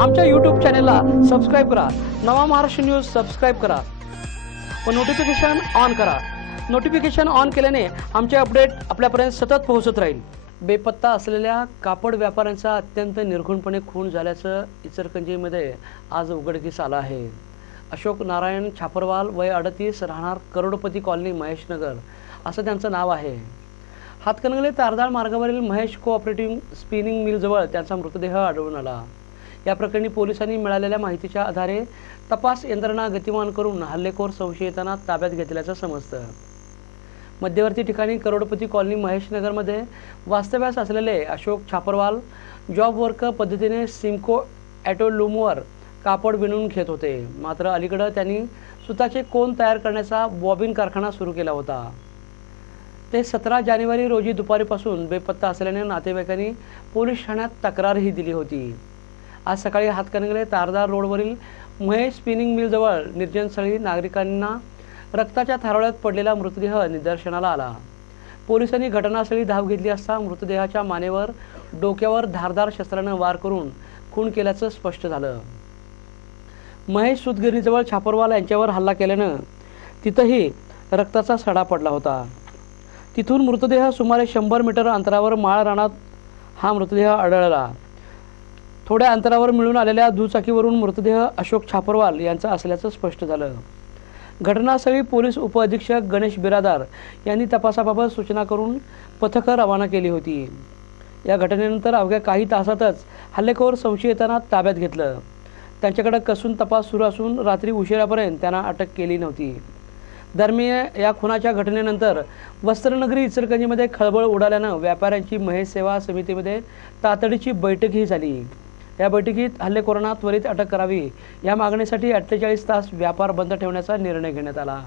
आमच्या यूट्यूब चॅनेलला सबस्क्राईब करा. नवा महाराष्ट्र न्यूज सबस्क्राईब करा. व नोटिफिकेशन ऑन करा. नोटिफिकेशन ऑन केल्याने आमचे अपडेट आपल्यापर्यंत सतत पोहोचत राहील. बेपत्ता असलेल्या कापड व्यापाऱ्यांचा अत्यंत निर्घुणपणे खून झाल्याचं इचरकंजीमध्ये आज उघडकीस आलं आहे. अशोक नारायण छापरवाल वय अडतीस राहणार करोडपती कॉलनी महेशनगर असं त्यांचं नाव आहे. हातकणंगले तारदाळ मार्गावरील महेश कोऑपरेटिव्ह स्पिनिंग मिलजवळ त्यांचा मृतदेह आढळून आला. या प्रकरणी पोलिसांनी मिळालेल्या माहितीच्या आधारे तपास यंत्रणा गतिमान करून हल्लेखोर संशयितांना ताब्यात घेतल्याचं समजतं. मध्यवर्ती ठिकाणी करोडपती कॉलनी महेशनगरमध्ये वास्तव्यास असलेले अशोक छापरवाल जॉब वर्क पद्धतीने सिमको ॲटोलूमवर कापड विणून घेत होते. मात्र अलीकडं त्यांनी सुताचे कोण तयार करण्याचा बॉबिन कारखाना सुरू केला होता. ते सतरा जानेवारी रोजी दुपारीपासून बेपत्ता असल्याने नातेवाईकांनी पोलीस ठाण्यात तक्रारही दिली होती. आज सकाळी हातकणंगले तारदार रोडवरील महेश स्पिनिंग मिलजवळ निर्जनस्थळी नागरिकांना रक्ताच्या थारोळ्यात पडलेला मृतदेह निदर्शनाला आला. पोलिसांनी घटनास्थळी धाव घेतली असता मृतदेहाच्या मानेवर डोक्यावर धारदार शस्त्रानं वार करून खून केल्याचं स्पष्ट झालं. महेश सुतगिरीजवळ छापरवाला यांच्यावर हल्ला केल्यानं तिथंही रक्ताचा सडा पडला होता. तिथून मृतदेह सुमारे शंभर मीटर अंतरावर माळ रानात हा मृतदेह आढळला. थोड्या अंतरावर मिळून आलेल्या दुचाकीवरून मृतदेह अशोक छापरवाल यांचा असल्याचं स्पष्ट झालं. घटनास्थळी पोलीस उपअधीक्षक गणेश बिरादार यांनी तपासाबाबत सूचना करून पथकं रवाना केली होती. या घटनेनंतर अवघ्या काही तासातच हल्लेखोर संशयितांना ताब्यात घेतलं. त्यांच्याकडे कसून तपास सुरू असून रात्री उशिरापर्यंत त्यांना अटक केली नव्हती. दरम्यान या खुनाच्या घटनेनंतर वस्त्रनगरी इचलकरंजीमध्ये खळबळ उडाल्यानं व्यापाऱ्यांची महेश सेवा समितीमध्ये तातडीची बैठकही झाली. या बैठकीत हल्लेखोरांना त्वरित अटक करावी. या मागणीसाठी अठ्ठेचाळीस तास व्यापार बंद ठेवण्याचा निर्णय घेण्यात आला.